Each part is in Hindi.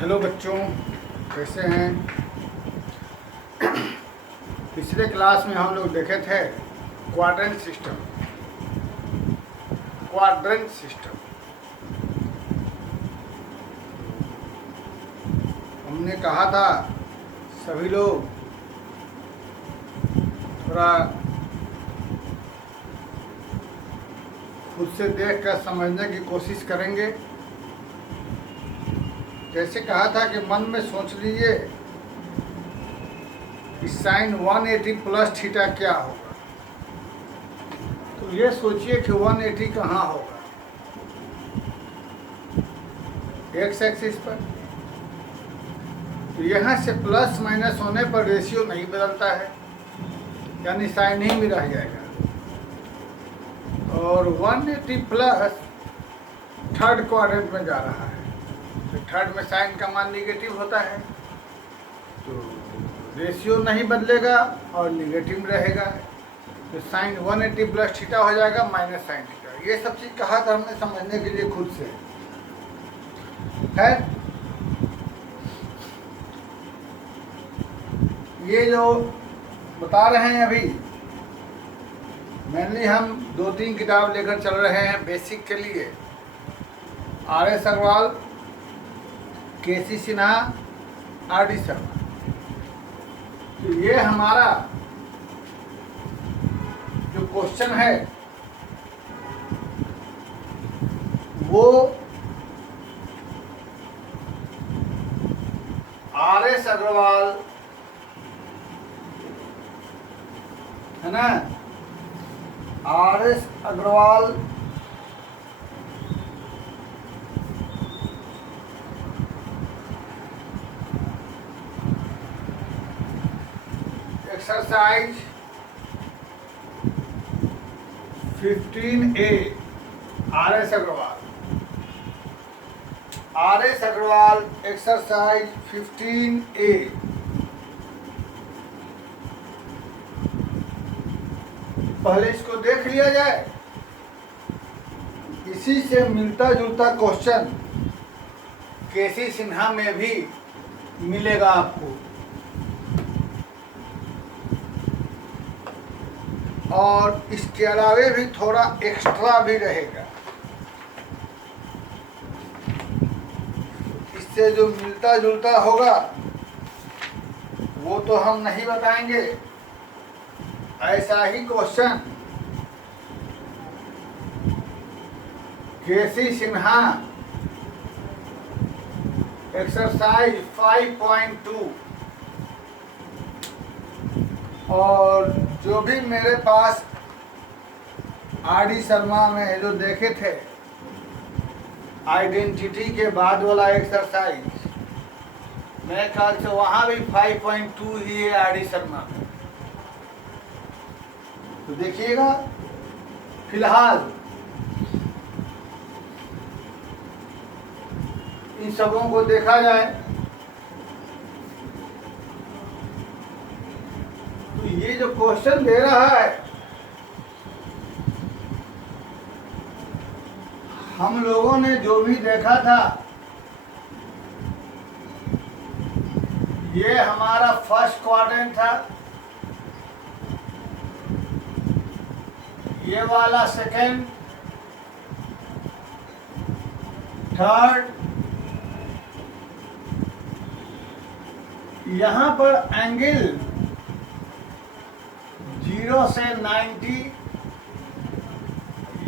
हेलो बच्चों, कैसे हैं। पिछले क्लास में हम लोग देखे थे क्वाड्रेंट सिस्टम। हमने कहा था सभी लोग थोड़ा खुद से देख कर समझने की कोशिश करेंगे। जैसे कहा था कि मन में सोच लीजिए कि साइन 180 प्लस थीटा क्या होगा। तो ये सोचिए कि 180 कहाँ होगा, एक्स एक्सिस पर। तो यहाँ से प्लस माइनस होने पर रेशियो नहीं बदलता है, यानी साइन ही में रह जाएगा। और 180 प्लस थर्ड क्वाड्रेंट में जा रहा है, तो थर्ड में साइन का मान निगेटिव होता है, तो रेशियो नहीं बदलेगा और निगेटिव रहेगा। तो साइन 180 प्लस थीटा हो जाएगा माइनस साइन थीटा। ये सब चीज़ कहा था हमने समझने के लिए खुद से है। ये जो बता रहे हैं अभी मेनली हम 2-3 किताब लेकर चल रहे हैं बेसिक के लिए। R S. Agarwal, K C. Sinha, R D. Sharma. तो ये हमारा जो क्वेश्चन है वो आर.एस. अग्रवाल है ना। R S. Agarwal exercise 15A। R S. Agarwal exercise 15A। पहले इसको देख लिया जाए। इसी से मिलता जुलता क्वेश्चन के.सी. सिन्हा में भी मिलेगा आपको, और इसके अलावे भी थोड़ा एक्स्ट्रा भी रहेगा। इससे जो मिलता जुलता होगा वो तो हम नहीं बताएंगे। ऐसा ही क्वेश्चन के.सी. सिन्हा एक्सरसाइज 5.2 और जो भी मेरे पास आर.डी. शर्मा में जो देखे थे आइडेंटिटी के बाद वाला एक्सरसाइज, मेरे ख्याल से वहाँ भी 5.2 ही है आर.डी. शर्मा में। तो देखिएगा, फिलहाल इन सबों को देखा जाए तो ये जो क्वेश्चन दे रहा है हम लोगों ने जो भी देखा था, ये हमारा फर्स्ट क्वाड्रेंट था, ये वाला सेकेंड, थर्ड। यहाँ पर एंगल 0 से 90,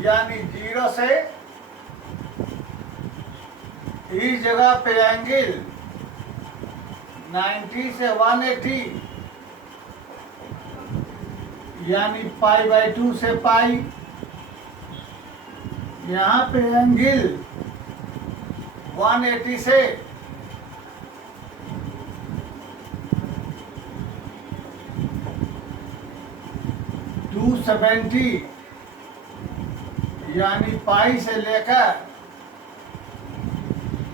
यानी 0 से इस जगह पे एंगल 90 से 180, यानी π/2 से पाई। यहाँ पे एंगल 180 से 270, यानी पाई से लेकर,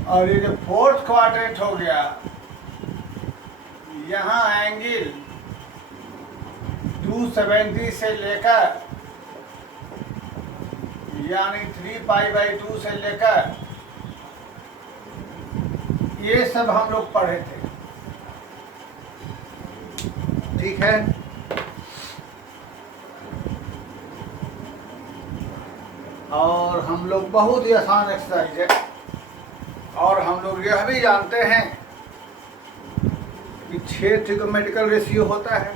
और ये जो फोर्थ क्वाड्रेंट हो गया, यहाँ एंगल 270 से लेकर यानी 3π/2 से लेकर ये सब हम लोग पढ़े थे, ठीक है। और हम लोग बहुत ही आसान एक्सरसाइज है, और हम लोग यह भी जानते हैं कि 6 ट्रिग्नोमेट्रिकल रेशियो होता है,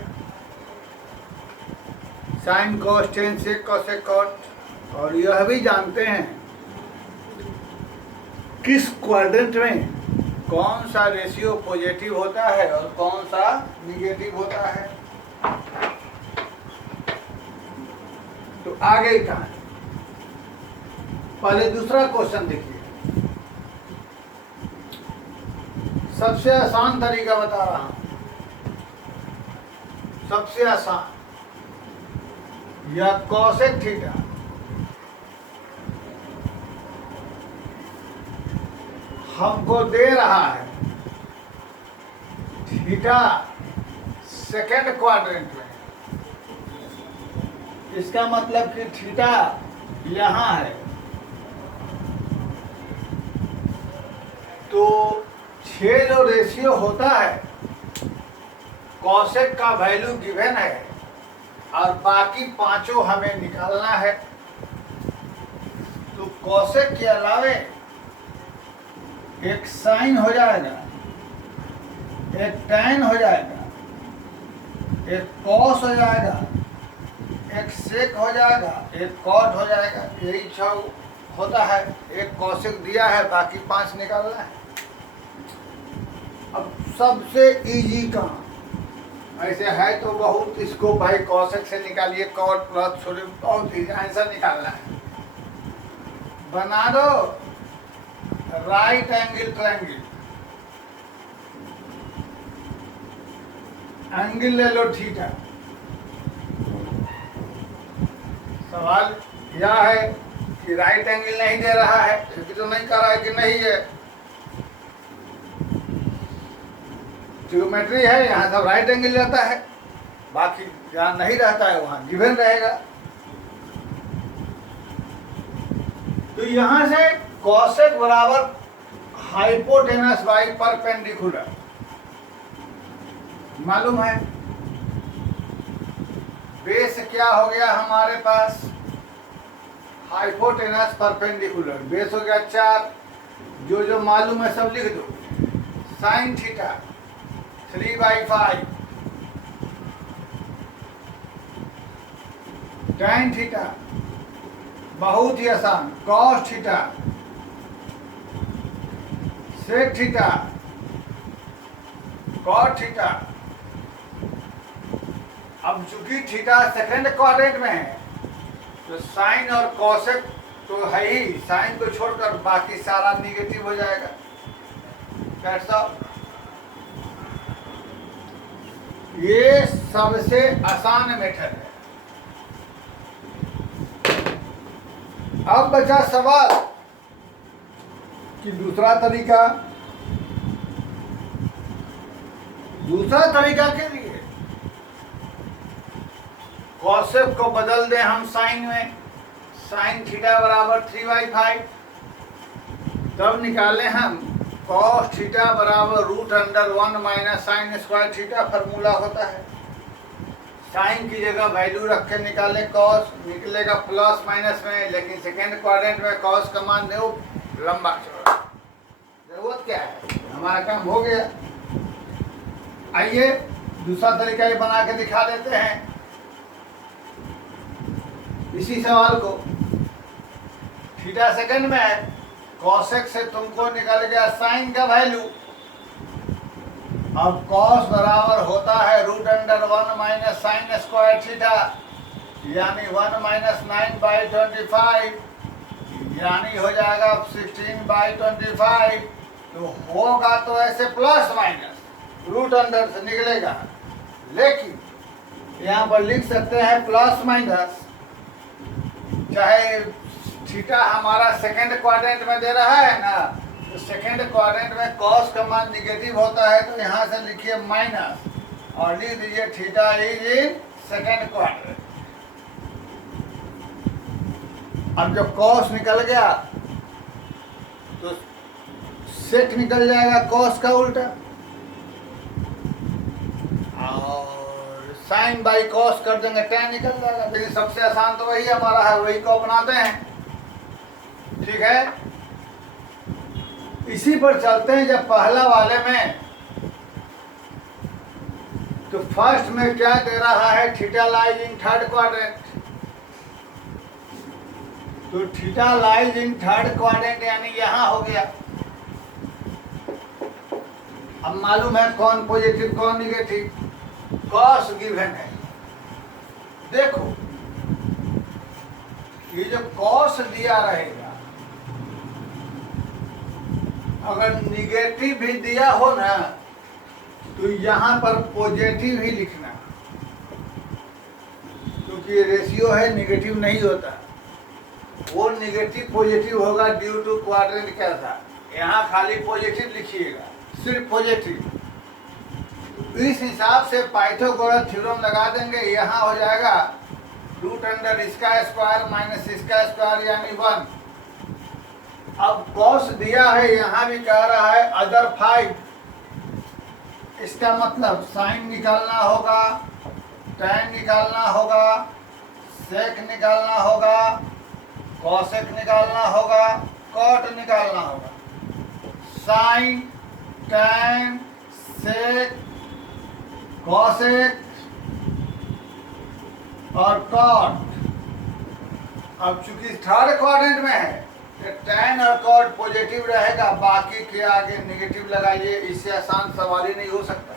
sin cos tan sec cosec cot. और यह भी जानते हैं किस क्वाड्रेंट में कौन सा रेशियो पॉजिटिव होता है और कौन सा निगेटिव होता है। तो आगे का पहले दूसरा क्वेश्चन देखिए, सबसे आसान तरीका बता रहा हूं, सबसे आसान। या कॉसेक थीटा हमको दे रहा है थीटा सेकेंड क्वाड्रेंट में, इसका मतलब कि थीटा यहां है। तो 6 जो रेशियो होता है, कॉसेक का वैल्यू गिवन है और बाकी पांचों हमें निकालना है। तो कॉसेक के अलावे एक साइन हो जाएगा, एक टैन हो जाएगा, एक कॉस हो जाएगा, एक सेक हो जाएगा, एक कॉट हो जाएगा। यही 6 होता है। एक कॉसेक दिया है, बाकी 5 निकालना है। अब सबसे इजी काम, ऐसे है तो बहुत इसको भाई कॉसेक से निकालिए, कॉट प्लस छोड़े, बहुत इजी आंसर निकालना है। बना दो राइट एंगल ट्रायंगल, एंगल ले लो थीटा। सवाल यह है कि राइट एंगल नहीं दे रहा है, क्योंकि तो नहीं कर रहा है कि नहीं है, ज्योमेट्री है, यहाँ सब राइट एंगल रहता है, बाकी जहाँ नहीं रहता है वहाँ गिवन रहेगा। तो यहाँ से कॉसेक बराबर हाइपोटेनस बाई परपेंडिकुलर मालूम है। बेस क्या हो गया हमारे पास, हाइपोटेनस परपेंडिकुलर, बेस हो गया 4। जो जो मालूम है सब लिख दो। साइन थीटा 3/5, टैन थीटा बहुत ही आसान, cos theta, sec theta, cot theta. अब चूंकि थीटा सेकेंड क्वाड्रेंट में है तो साइन और कॉसेक तो है ही, साइन को छोड़कर बाकी सारा निगेटिव हो जाएगा। That's all. ये सबसे आसान मेथड है। अब बचा सवाल कि दूसरा तरीका के लिए कॉसेक को बदल दें हम साइन में, साइन थीटा बराबर 3/5, तब निकालें हम कॉस थीटा बराबर √1 minus sine square theta. Formula होता है, साइन की जगह वैल्यू रख के निकालें, कॉस निकलेगा प्लस माइनस में, लेकिन सेकेंड क्वाड्रेंट में कॉस का मान दो लंबा चौड़ा। जरूरत क्या है, हमारा काम हो गया। आइए दूसरा तरीका ये बना के दिखा देते हैं इसी सवाल को। थीटा सेकंड में है, कॉसेक से तुमको निकल गया साइन का वैल्यू। अब कॉस बराबर होता है √1 माइनस साइन स्क्वायर थीटा, यानी 1 माइनस 9/25, यानी हो जाएगा 16/25। तो होगा तो ऐसे प्लस माइनस √अंडर से निकलेगा, लेकिन यहाँ पर लिख सकते हैं प्लस माइनस, चाहे थीटा हमारा सेकेंड क्वाड्रेंट में दे रहा है ना, तो सेकेंड क्वाड्रेंट में कॉस का मान निगेटिव होता है, तो यहाँ से लिखिए माइनस और लिख दीजिए theta is in second quadrant. अब जब कॉस निकल गया तो सेक निकल जाएगा कॉस का उल्टा, और साइन बाई कॉस कर देंगे tan निकल जाएगा। लेकिन सबसे आसान तो वही हमारा है, वही को अपनाते हैं। ठीक है, इसी पर चलते हैं। जब पहला वाले में तो फर्स्ट में क्या दे रहा है, theta lies in third quadrant. तो theta lies in third quadrant यानी यहां हो गया। अब मालूम है कौन पॉजिटिव कौन निगेटिव, कॉस गिवन है। देखो ये जो कॉस दिया रहेगा, अगर निगेटिव भी दिया हो ना तो यहाँ पर पॉजिटिव ही लिखना, क्योंकि ये रेशियो है, निगेटिव नहीं होता। वो निगेटिव पॉजिटिव होगा ड्यू टू क्वाड्रेंट क्या था। यहाँ खाली पॉजिटिव लिखिएगा, सिर्फ पॉजिटिव। इस हिसाब से पाइथागोरस थ्योरम लगा देंगे। यहाँ हो जाएगा रूट अंडर इसका स्क्वायर माइनस इसका स्क्वायर यानी 1। अब कॉस दिया है, यहाँ भी कह रहा है अदर 5। इसका मतलब साइन निकालना होगा, tan निकालना होगा, सेक निकालना होगा, कॉसेक निकालना होगा, कॉट निकालना होगा। साइन, tan, सेक, कॉसेक और कॉट। अब चूंकि थर्ड क्वाड्रेंट में है तो tan और कॉट पॉजिटिव रहेगा, बाकी के आगे नेगेटिव लगाइए। इससे आसान सवाल ही नहीं हो सकता।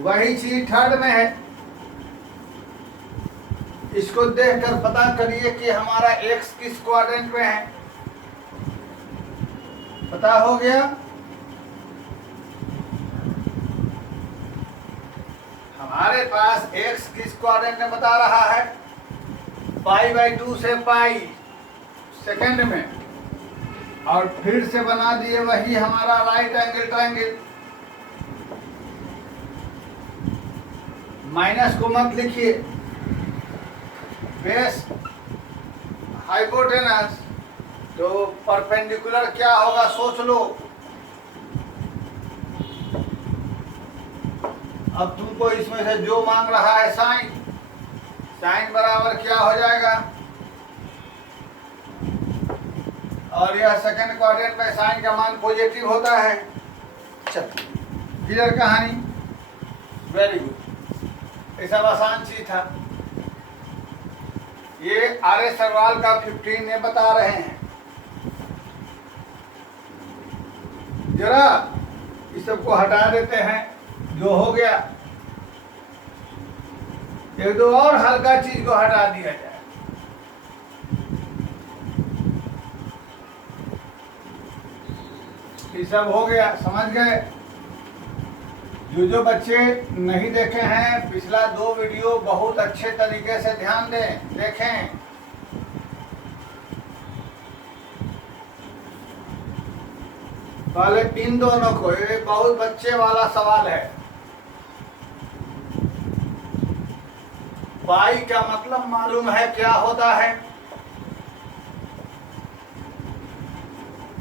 वही चीज थर्ड में है। इसको देखकर पता करिए कि हमारा x किस क्वाड्रेंट में है। पता हो गया। हमारे पास x किस क्वाड्रेंट में बता रहा है, π/2 से पाई सेकंड में, और फिर से बना दिए वही हमारा राइट एंगल ट्रायंगल। माइनस को मत लिखिए, बेस हाइपोटेनस तो परपेंडिकुलर क्या होगा सोच लो। अब तुमको इसमें से जो मांग रहा है साइन, साइन बराबर क्या हो जाएगा, और यह सेकंड क्वाड्रेंट में साइन का मान पॉजिटिव होता है। चल क्लियर कहानी, वेरी गुड। ये सब आसान चीज था। ये आर्य सरवाल का 15 में बता रहे हैं। जरा इस सबको हटा देते हैं, जो हो गया। एक दो और हल्का चीज को हटा दिया जाए। ये सब हो गया, समझ गए। जो बच्चे नहीं देखे हैं पिछला 2 वीडियो बहुत अच्छे तरीके से ध्यान दें, देखें। पहले इन दोनों को, ये बहुत बच्चे वाला सवाल है। पाई का मतलब मालूम है क्या होता है,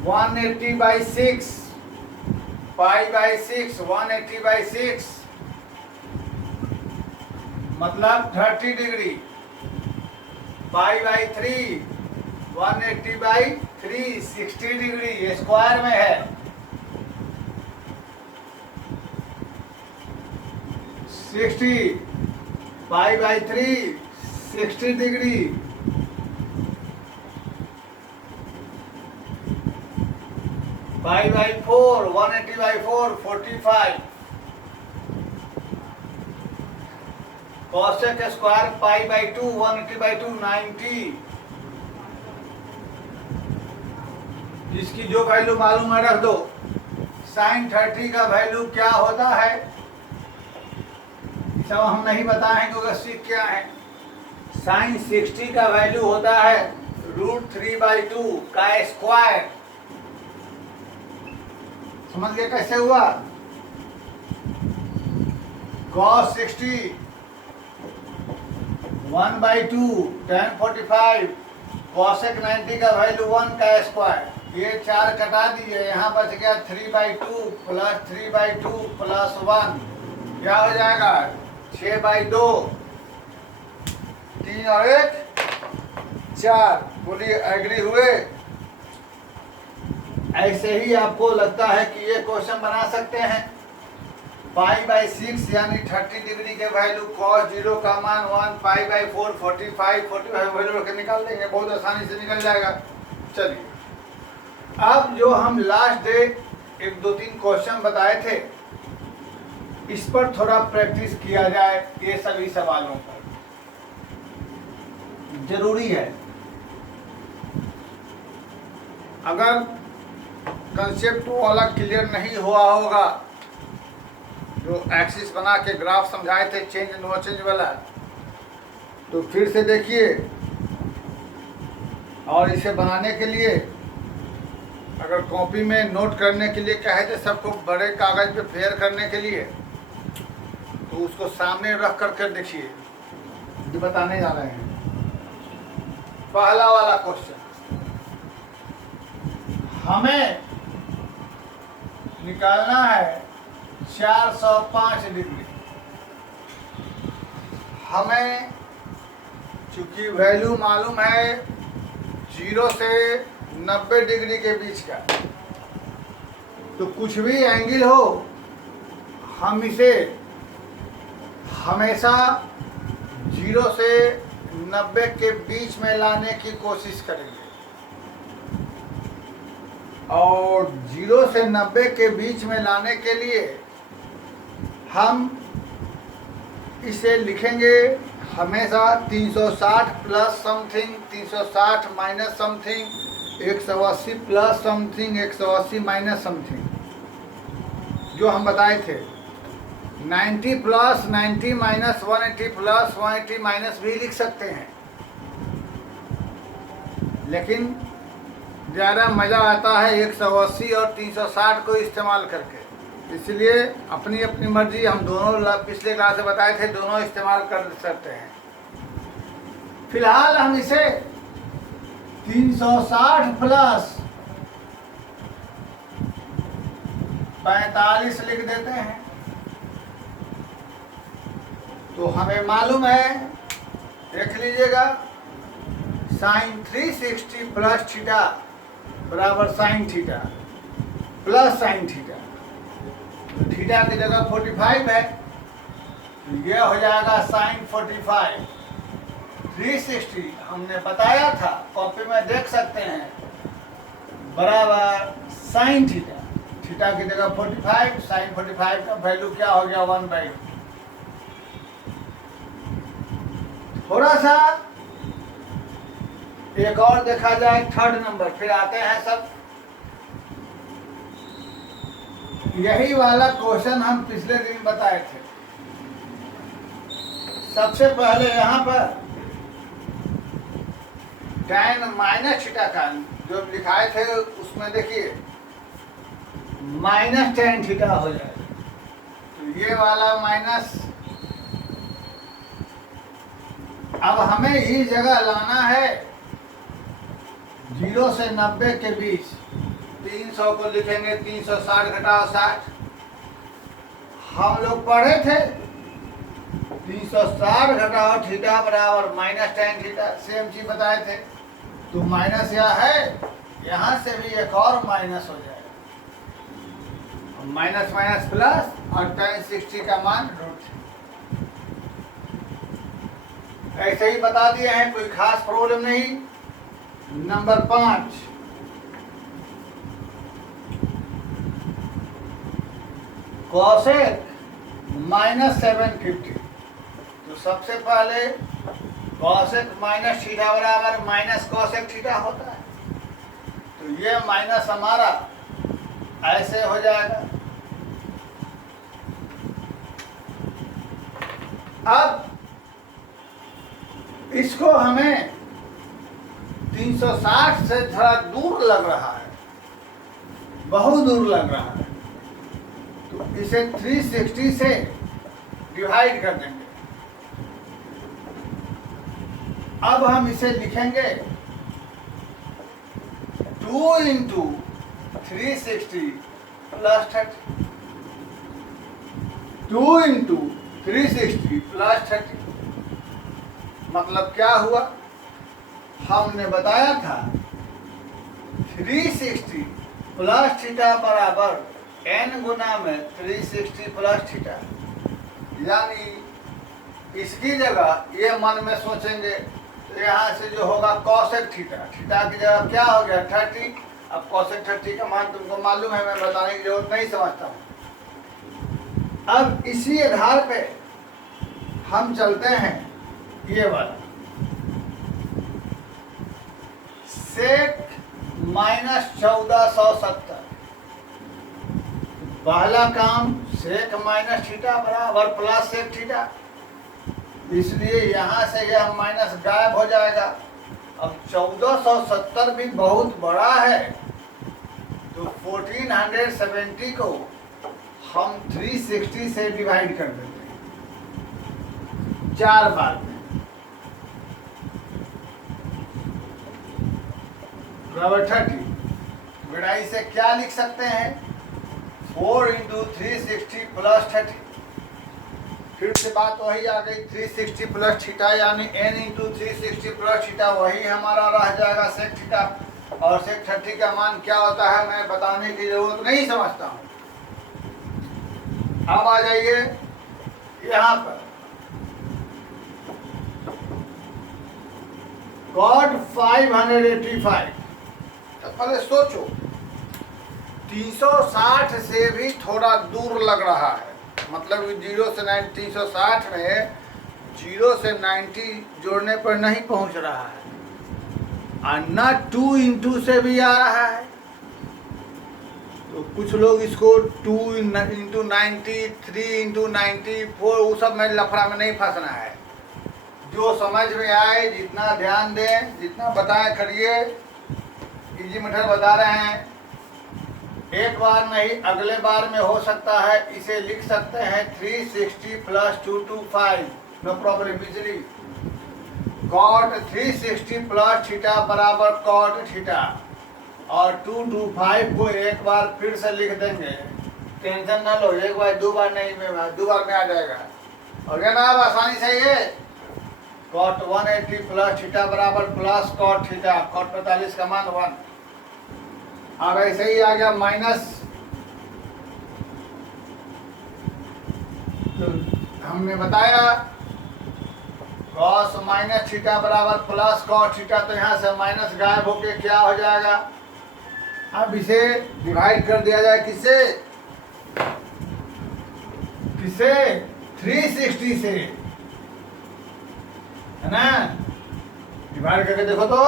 180/6, π/6 180/6 मतलब 30 डिग्री। π/3 180/3 60 डिग्री, ये स्क्वायर में है। 60 π/3 60 डिग्री। π/4 180/4 45। Cosec square π/2 180/2 90। जिसकी जो वैल्यू मालूम है रख दो। साइन 30 का वैल्यू क्या होता है सब हम नहीं बताएं क्योंकि सीख क्या है। साइन 60 का वैल्यू होता है √3/2 का स्क्वायर। समझ गए कैसे हुआ। cos 60 1/2 tan 45 cosec 90 का वैल्यू 1 का स्क्वायर। ये 4 कटा दिए, यहाँ बच गया 3/2 प्लस 3/2 प्लस 1, क्या हो जाएगा 6/2, 3 और 1 4। बोलिए एग्री हुए? ऐसे ही आपको लगता है कि ये क्वेश्चन बना सकते हैं। π/6 यानी 30 डिग्री के वैल्यू, cos 0 का मान 1, π/4 45 वैल्यू रख के निकाल देंगे, बहुत आसानी से निकल जाएगा। चलिए अब जो हम लास्ट डे 1 2 3 क्वेश्चन बताए थे, इस पर थोड़ा प्रैक्टिस किया जाए। ये सभी सवालों पर जरूरी है। अगर कंसेप्ट वाला क्लियर नहीं हुआ होगा, जो एक्सिस बना के ग्राफ समझाए थे चेंज नो चेंज वाला, तो फिर से देखिए। और इसे बनाने के लिए अगर कॉपी में नोट करने के लिए कहे थे सबको बड़े कागज पे फेयर करने के लिए, तो उसको सामने रख करके देखिए जो बताने जा रहे हैं। पहला वाला क्वेश्चन, हमें निकालना है 405 डिग्री। हमें चूंकि वैल्यू मालूम है 0 से 90 डिग्री के बीच का, तो कुछ भी एंगल हो हम इसे हमेशा 0 से 90 के बीच में लाने की कोशिश करेंगे। और 0 से 90 के बीच में लाने के लिए हम इसे लिखेंगे हमेशा 360 plus something, 360 minus something, 180 plus something, 180 minus something, जो हम बताए थे। 90 प्लस 90 माइनस 180 प्लस 180 माइनस भी लिख सकते हैं, लेकिन ज़्यादा मज़ा आता है 180 और 360 को इस्तेमाल करके। इसलिए अपनी अपनी मर्जी, हम दोनों पिछले क्लास से बताए थे, दोनों इस्तेमाल कर सकते हैं। फिलहाल हम इसे 360 प्लस 45 लिख देते हैं। तो हमें मालूम है, देख लीजिएगा, साइन 360 प्लस थीटा बराबर sine theta plus sine theta. तो थीटा की जगह 45 है, तो ये हो जाएगा साइन 45। 360 हमने बताया था, कॉपी में देख सकते हैं, बराबर साइन थीटा। थीटा की जगह 45, साइन 45 का वैल्यू क्या हो गया 1/2। थोड़ा सा एक और देखा जाए, 3rd नंबर, फिर आते हैं सब। यही वाला क्वेश्चन हम पिछले दिन बताए थे। सबसे पहले यहाँ पर tan माइनस थीटा का जो लिखाए थे, उसमें देखिए माइनस tan थीटा हो जाएगा। तो ये वाला माइनस, अब हमें इस जगह लाना है 0 से 90 के बीच। 300 को लिखेंगे 360 घटाओ 60। हम लोग पढ़े थे 360 घटाओ थीटा बराबर माइनस tan थीटा, सेम चीज बताए थे। तो माइनस यहाँ है, यहाँ से भी एक और माइनस हो जाएगा, माइनस माइनस प्लस, और tan 60 का मान √3। ऐसे ही बता दिए हैं, कोई खास प्रॉब्लम नहीं। Number 5, cosec minus 750। तो सबसे पहले कॉसेक माइनस थीटा बराबर माइनस कॉसेक थीटा होता है। तो ये माइनस हमारा ऐसे हो जाएगा। अब इसको हमें 360 से थोड़ा दूर लग रहा है, बहुत दूर लग रहा है, तो इसे 360 से डिवाइड कर देंगे। अब हम इसे लिखेंगे 2 इंटू 360 प्लस 30, 2 इंटू 360 प्लस 30। मतलब क्या हुआ, हमने बताया था 360 प्लस थीटा बराबर n गुना में 360 प्लस थीटा। यानी इसकी जगह ये मन में सोचेंगे तो यहाँ से जो होगा कॉसेक थीटा, थीटा की जगह क्या हो गया 30। अब कॉसेक 30 का मान तुमको मालूम है, मैं बताने की जरूरत नहीं समझता हूँ। अब इसी आधार पे हम चलते हैं ये वाला सेक माइनस 1470। पहला काम सेक माइनस थीटा बराबर प्लस सेक थीटा, इसलिए यहाँ से यह माइनस गायब हो जाएगा। अब 1470 भी बहुत बड़ा है, तो 1470 को हम 360 से डिवाइड कर देते हैं 4 बार में। बराबर 30। विड़ाई से क्या लिख सकते हैं 4 इंटू 360 प्लस 30। फिर से बात वही आ गई 360 प्लस थीटा, यानी n इंटू 360 प्लस थीटा वही हमारा रह जाएगा सेक थीटा। और सेक 30 का मान क्या होता है मैं बताने की जरूरत नहीं समझता हूँ। अब आ जाइए यहाँ पर cot 585। तो पहले सोचो 360 से भी थोड़ा दूर लग रहा है, मतलब 0 से 90, 360 में 0 से 90 जोड़ने पर नहीं पहुंच रहा है, और न 2 इंटू से भी आ रहा है। तो कुछ लोग इसको 2 इंटू 90, 3 इंटू 90, 4 वो सब में लफड़ा में नहीं फंसना है। जो समझ में आए, जितना ध्यान दें, जितना बताएं करिए। इजी मेथड बता रहे हैं, एक बार नहीं अगले बार में हो सकता है। इसे लिख सकते हैं 360 plus 225, no problem easily. Cot 360 plus theta बराबर कॉट थीटा, और 225 को एक बार फिर से लिख देंगे। टेंशन ना लो, एक बार 2 बार नहीं में 2 बार में आ जाएगा। और क्या ना आप आसानी से ये कॉट 180 प्लस थीटा बराबर प्लस कॉट थीटा, कॉट 45 का मान 1। अब ऐसे ही आ गया माइनस, तो हमने बताया कॉस माइनस थीटा बराबर प्लस कॉस थीटा, तो यहाँ से माइनस गायब होके क्या हो जाएगा। अब इसे डिवाइड कर दिया जाए किससे, 360 से, है ना। डिवाइड करके देखो तो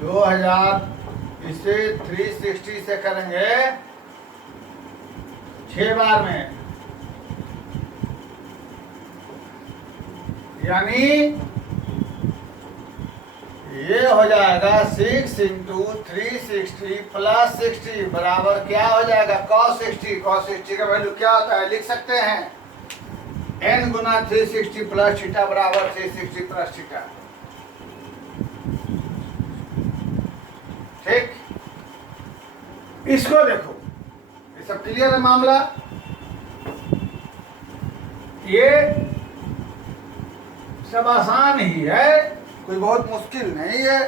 2000, इसे 360 से करेंगे 6 बार में, यानी ये हो जाएगा 6 इंटू 360 प्लस 60 बराबर क्या हो जाएगा cos 60। cos 60 का वैल्यू क्या होता है लिख सकते हैं n गुना 360 प्लस थीटा बराबर 360 प्लस थीटा। ठीक, इसको देखो, ये सब क्लियर है मामला। ये सब आसान ही है, कोई बहुत मुश्किल नहीं है।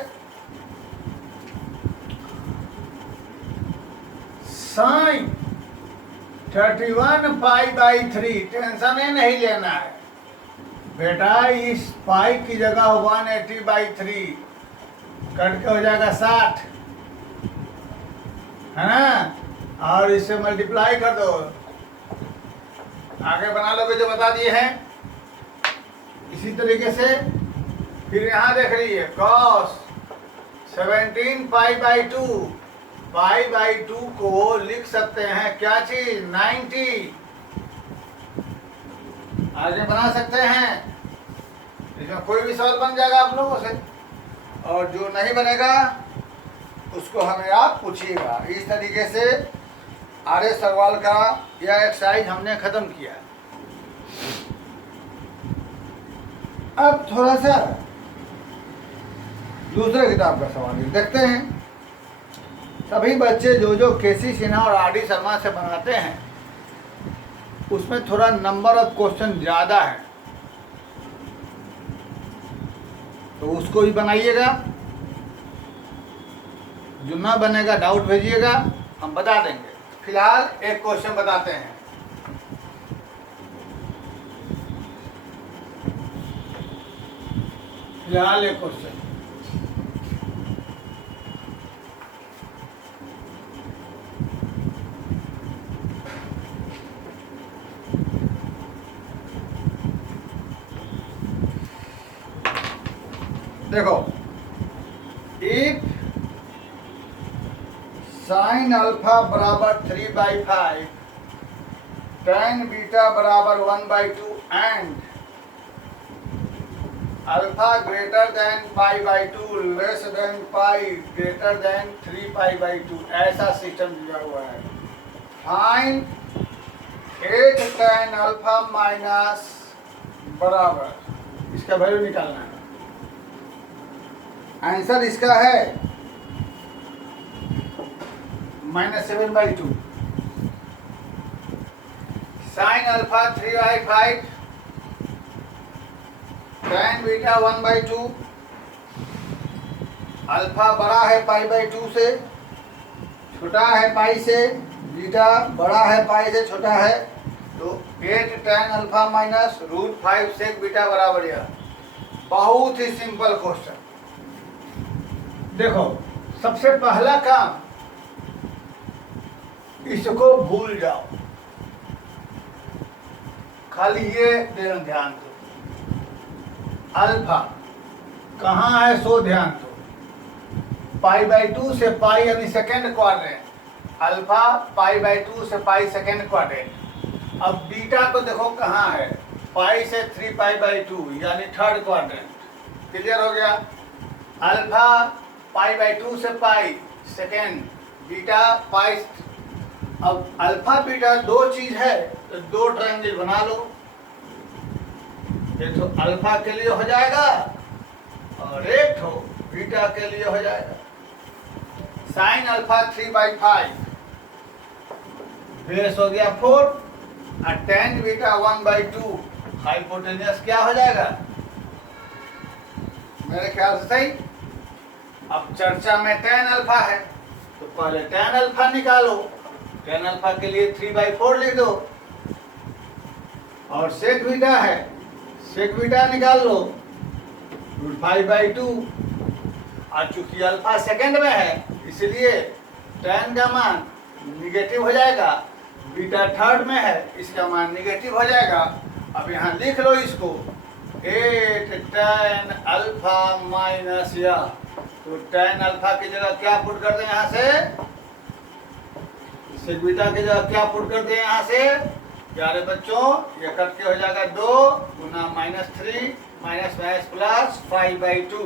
साइन 31 पाई/3, टेंशन ही नहीं लेना है बेटा। इस पाई की जगह 180/3 कट के हो जाएगा 60, है ना। और इससे मल्टीप्लाई कर दो, आगे बना लोगे जो बता दिए हैं। इसी तरीके से फिर यहाँ देख लीजिए cos 17 पाई/2, पाई/2 को लिख सकते हैं क्या चीज 90, आगे बना सकते हैं। इसमें कोई भी सवाल बन जाएगा आप लोगों से, और जो नहीं बनेगा उसको हमें आप पूछिएगा। इस तरीके से आर्य सवाल का यह एक्सरसाइज हमने खत्म किया। अब थोड़ा सा दूसरे किताब का सवाल है, देखते हैं। सभी बच्चे जो केसी सिन्हा और आर डी शर्मा से बनाते हैं उसमें थोड़ा नंबर ऑफ क्वेश्चन ज़्यादा है, तो उसको भी बनाइएगा। जो ना बनेगा डाउट भेजिएगा, हम बता देंगे। फिलहाल एक क्वेश्चन बताते हैं। फिलहाल एक क्वेश्चन, देखो, इफ साइन अल्फा बराबर 3/5, tan बीटा बराबर 1/2 and alpha greater than π/2 less than pi greater than 3π/2, ऐसा सिस्टम दिया हुआ है। फाइंड 8 tan अल्फा माइनस बराबर, इसका वैल्यू निकालना है। आंसर इसका है -7/2। Sine alpha 3/5, tan beta 1/2, alpha बड़ा है π/2 से, छोटा है पाई से, बीटा बड़ा है पाई से छोटा है, तो 8 tan अल्फा माइनस √5 सेक बीटा बराबर यह। बहुत ही सिंपल क्वेश्चन। देखो, सबसे पहला काम, इसको भूल जाओ, खाली ये ध्यान दो। अल्फा कहाँ है सो ध्यान दो। π/2 से पाई यानी सेकेंड क्वाड्रेंट, अल्फा π/2 से पाई सेकेंड क्वाड्रेंट। अब बीटा को देखो कहाँ है, पाई से 3π/2 यानी थर्ड क्वाड्रेंट। क्लियर हो गया। अल्फा π/2 से पाई सेकेंड, बीटा पाई। अब अल्फा बीटा दो चीज है तो दो ट्रायंगल बना लो। एक तो अल्फा के लिए हो जाएगा और एक तो बीटा के लिए हो जाएगा। साइन अल्फा 3/5 बेस हो गया 4 और tan बीटा 1/2 हाइपोटेन्यूस क्या हो जाएगा, मेरे ख्याल से सही। अब चर्चा में tan अल्फा है तो पहले tan अल्फा निकालो। tan अल्फा के लिए 3/4 लिख दो। और सेक बीटा है, सेक बीटा निकाल लो √5/2। और चूंकि अल्फा सेकंड में है इसलिए tan का मान निगेटिव हो जाएगा, बीटा थर्ड में है इसका मान निगेटिव हो जाएगा। अब यहाँ लिख लो इसको 8 tan अल्फा माइनस यह, तो tan अल्फा की जगह क्या पुट कर दें यहाँ से, सेक बीटा की जगह क्या पुट कर दें यहाँ से। प्यारे बच्चों, ये कट के हो जाएगा 2 गुना -3 माइनस प्लस 5/2,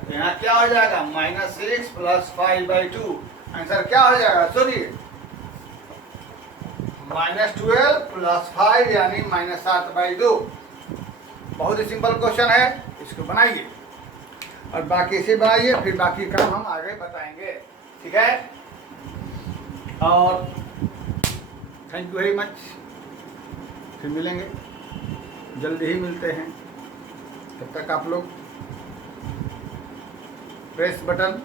तो यहाँ क्या हो जाएगा -6 प्लस 5/2। आंसर क्या हो जाएगा, सुनिए, -12 प्लस 5 यानी -7/2। बहुत ही सिंपल क्वेश्चन है, इसको बनाइए और बाकी इसे बनाइए, फिर बाकी काम हम आगे बताएंगे, ठीक है। और थैंक यू वेरी मच, फिर मिलेंगे, जल्दी ही मिलते हैं। तब तक आप लोग press button,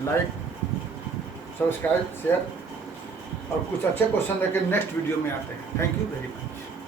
like, subscribe, share और कुछ अच्छे क्वेश्चन लेकर नेक्स्ट वीडियो में आते हैं। Thank you very much.